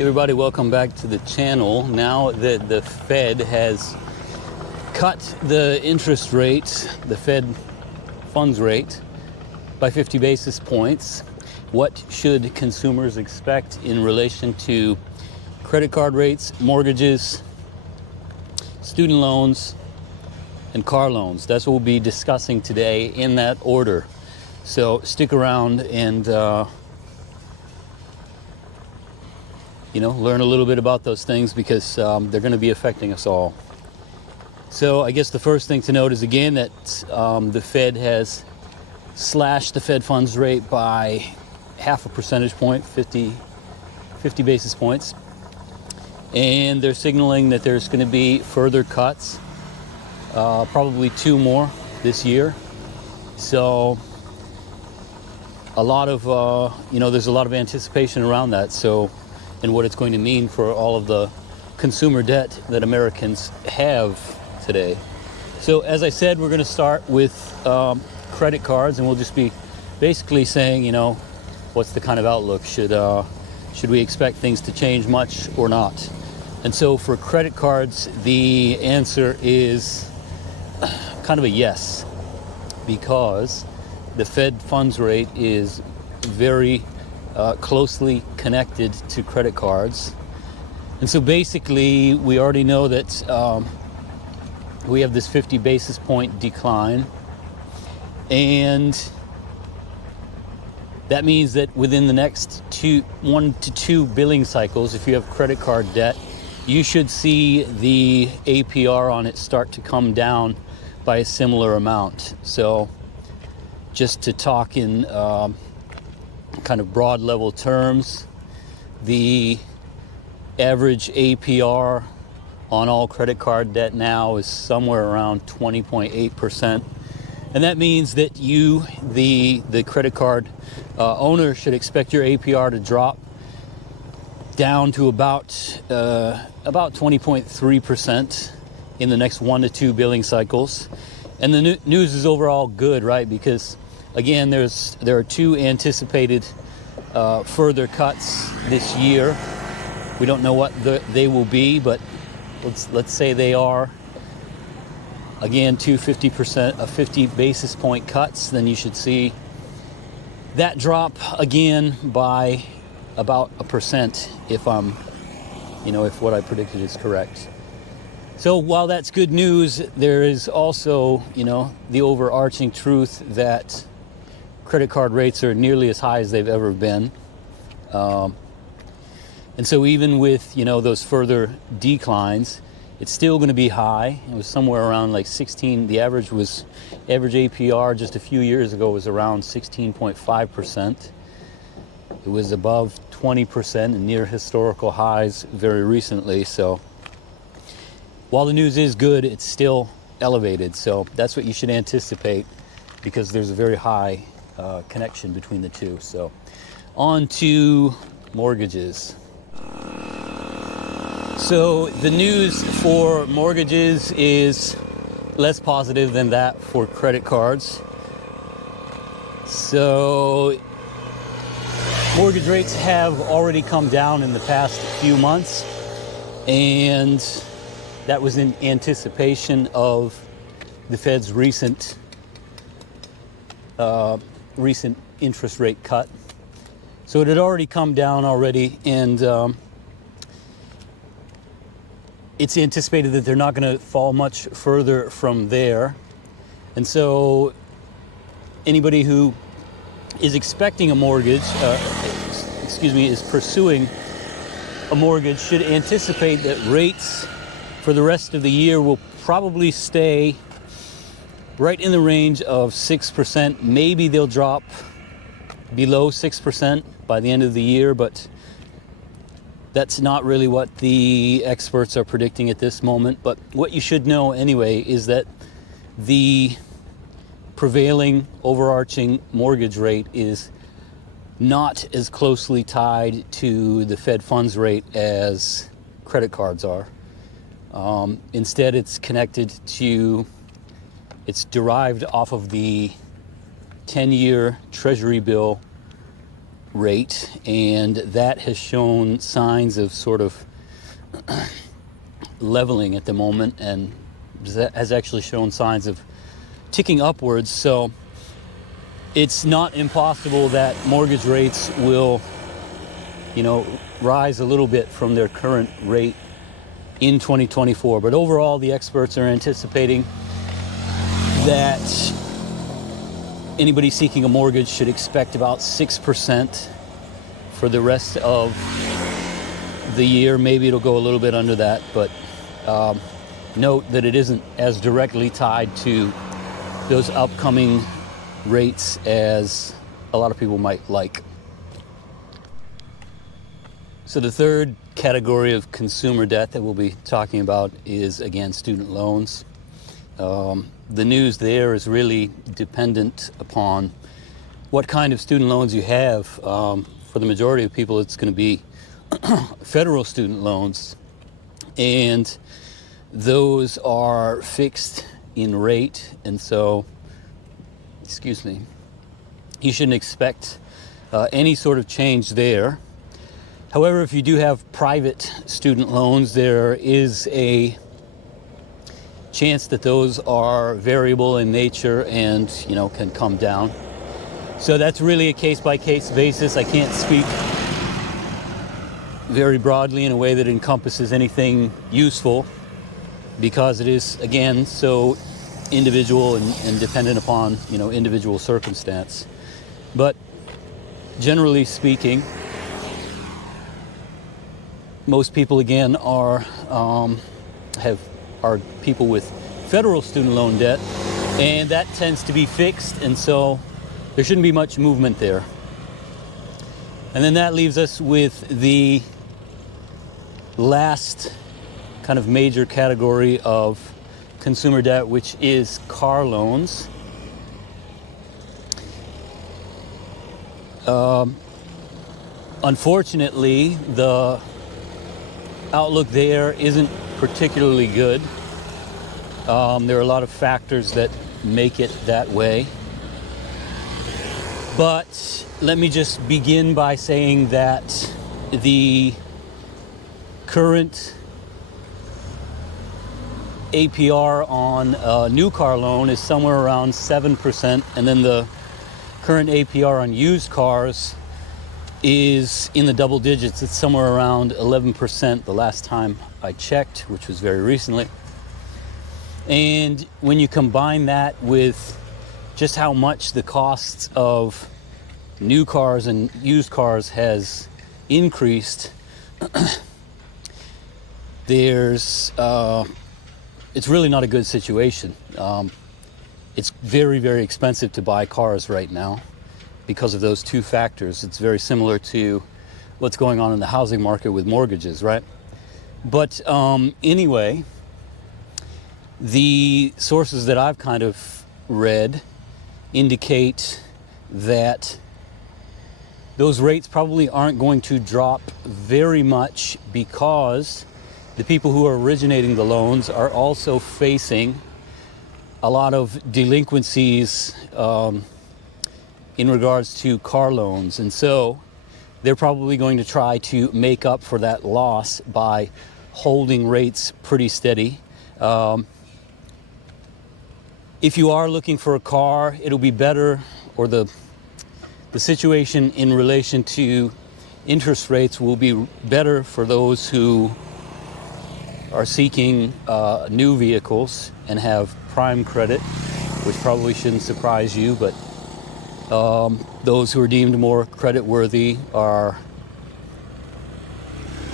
Everybody, welcome back to the channel. Now that the Fed has cut the interest rate, the Fed funds rate, by 50 basis points, what should consumers expect in relation to credit card rates, mortgages, student loans, and car loans? That's what we'll be discussing today in that order. So stick around and learn a little bit about those things because they're going to be affecting us all. So I guess the first thing to note is again that the Fed has slashed the Fed funds rate by half a percentage point, 50 basis points. And they're signaling that there's going to be further cuts, probably 2 more this year. So a lot of, there's a lot of anticipation around that. So, and what it's going to mean for all of the consumer debt that Americans have today. So as I said, we're going to start with credit cards, and we'll just be basically saying, what's the kind of outlook? Should we expect things to change much or not? And so for credit cards, the answer is kind of a yes, because the Fed funds rate is very closely connected to credit cards. And so basically, we already know that we have this 50 basis point decline. And that means that within the next 1 to 2 billing cycles, if you have credit card debt, you should see the APR on it start to come down by a similar amount. So just to talk in kind of broad level terms, the average APR on all credit card debt now is somewhere around 20.8%. And that means that you, the credit card owner, should expect your APR to drop down to about 20.3% in the next 1 to 2 billing cycles. And the news is overall good, right? Because again, there are 2 anticipated further cuts this year. We don't know what they will be, but let's say they are. Again, 50 basis point cuts, then you should see that drop again by about 1% if what I predicted is correct. So while that's good news, there is also, the overarching truth that credit card rates are nearly as high as they've ever been. And so even with, those further declines, it's still going to be high. It was somewhere around like 16. The average APR just a few years ago was around 16.5%. It was above 20% and near historical highs very recently. So while the news is good, it's still elevated. So that's what you should anticipate, because there's a very high connection between the two. So on to mortgages. So the news for mortgages is less positive than that for credit cards. So mortgage rates have already come down in the past few months, and that was in anticipation of the Fed's recent interest rate cut. So it had already come down already, and it's anticipated that they're not going to fall much further from there. And so anybody who is expecting a mortgage, is pursuing a mortgage, should anticipate that rates for the rest of the year will probably stay right in the range of 6%. Maybe they'll drop below 6% by the end of the year, but that's not really what the experts are predicting at this moment. But what you should know anyway is that the prevailing overarching mortgage rate is not as closely tied to the Fed funds rate as credit cards are. Instead, it's derived off of the 10-year Treasury bill rate, and that has shown signs of sort of leveling at the moment, and has actually shown signs of ticking upwards. So it's not impossible that mortgage rates will, rise a little bit from their current rate in 2024. But overall, the experts are anticipating that anybody seeking a mortgage should expect about 6% for the rest of the year. Maybe it'll go a little bit under that, but note that it isn't as directly tied to those upcoming rates as a lot of people might like. So the third category of consumer debt that we'll be talking about is, again, student loans. The news there is really dependent upon what kind of student loans you have. For the majority of people, it's going to be federal student loans, and those are fixed in rate, and so, you shouldn't expect any sort of change there. However, if you do have private student loans, there is a chance that those are variable in nature and can come down. So that's really a case-by-case basis. I can't speak very broadly in a way that encompasses anything useful, because it is, again, so individual and dependent upon individual circumstance. But generally speaking, most people, again, are people with federal student loan debt, and that tends to be fixed, and so there shouldn't be much movement there. And then that leaves us with the last kind of major category of consumer debt, which is car loans. Unfortunately, the outlook there isn't particularly good. There are a lot of factors that make it that way. But let me just begin by saying that the current APR on a new car loan is somewhere around 7%, and then the current APR on used cars is in the double digits. It's somewhere around 11% the last time I checked, which was very recently. And when you combine that with just how much the costs of new cars and used cars has increased, it's really not a good situation. It's very, very expensive to buy cars right now because of those two factors. It's very similar to what's going on in the housing market with mortgages, right? But anyway, the sources that I've kind of read indicate that those rates probably aren't going to drop very much, because the people who are originating the loans are also facing a lot of delinquencies in regards to car loans. And so they're probably going to try to make up for that loss by holding rates pretty steady. If you are looking for a car, it'll be better, or the situation in relation to interest rates will be better for those who are seeking new vehicles and have prime credit, which probably shouldn't surprise you, but those who are deemed more credit-worthy are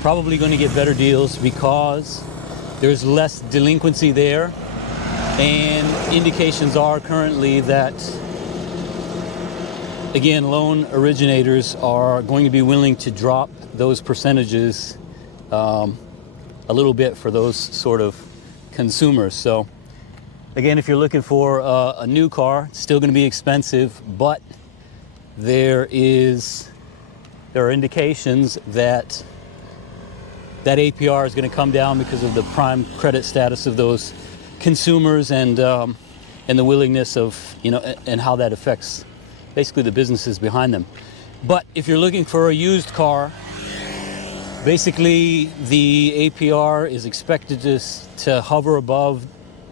probably going to get better deals because there's less delinquency there, and indications are currently that, again, loan originators are going to be willing to drop those percentages a little bit for those sort of consumers. So again, if you're looking for a new car, it's still going to be expensive, but there are indications that APR is going to come down because of the prime credit status of those consumers, and the willingness of, and how that affects basically the businesses behind them. But if you're looking for a used car, basically the APR is expected to hover above,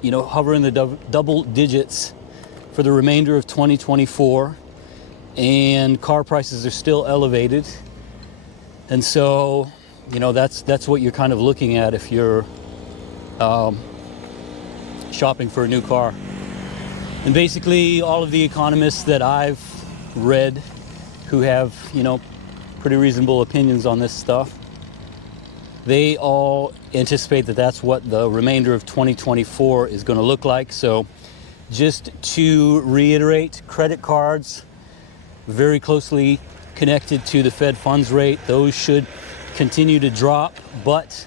hover in the double digits for the remainder of 2024, and car prices are still elevated. And so, that's what you're kind of looking at if you're shopping for a new car. And basically all of the economists that I've read who have, pretty reasonable opinions on this stuff, they all anticipate that that's what the remainder of 2024 is going to look like. So just to reiterate, credit cards very closely connected to the Fed funds rate. Those should continue to drop, but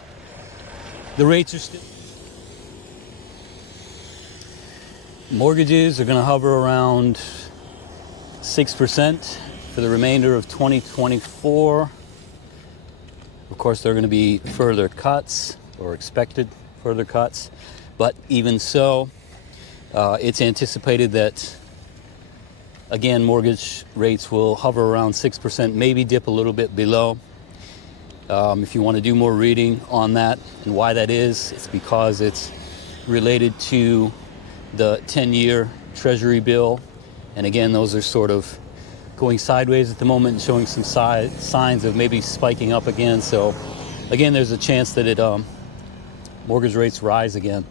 the rates are still... Mortgages are going to hover around 6% for the remainder of 2024. Of course, there are going to be further cuts, or expected further cuts, but even so, it's anticipated that, again, mortgage rates will hover around 6%, maybe dip a little bit below. If you want to do more reading on that and why that is, it's because it's related to the 10-year Treasury bill. And again, those are sort of going sideways at the moment and showing some signs of maybe spiking up again. So again, there's a chance that mortgage rates rise again.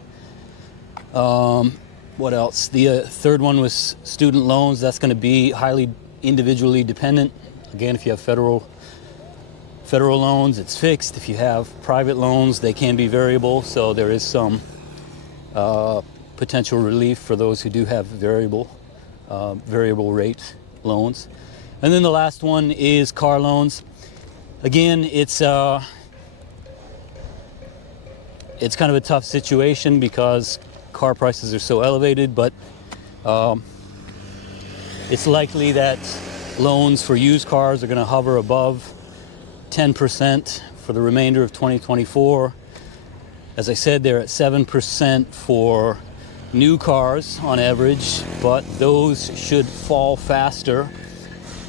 What else? The third one was student loans. That's going to be highly individually dependent. Again, if you have federal loans, it's fixed. If you have private loans, they can be variable. So there is some potential relief for those who do have variable rate loans. And then the last one is car loans. Again, it's kind of a tough situation because car prices are so elevated, but it's likely that loans for used cars are going to hover above 10% for the remainder of 2024. As I said, they're at 7% for new cars on average, but those should fall faster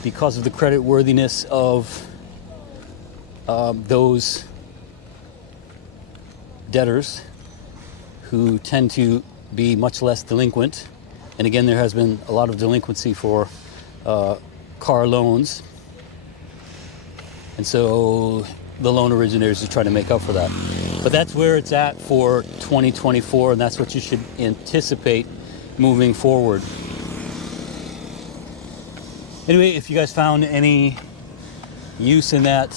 because of the credit worthiness of those debtors who tend to be much less delinquent. And again, there has been a lot of delinquency for car loans. And so the loan originators are trying to make up for that. But that's where it's at for 2024, and that's what you should anticipate moving forward. Anyway, if you guys found any use in that,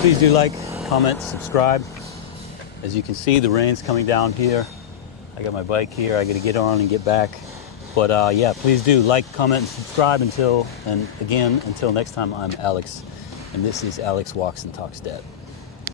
please do like, comment, subscribe. As you can see, the rain's coming down here. I got my bike here. I got to get on and get back. But yeah, please do like, comment, and subscribe. Until next time, I'm Alex, and this is Alex Walks and Talks Dad.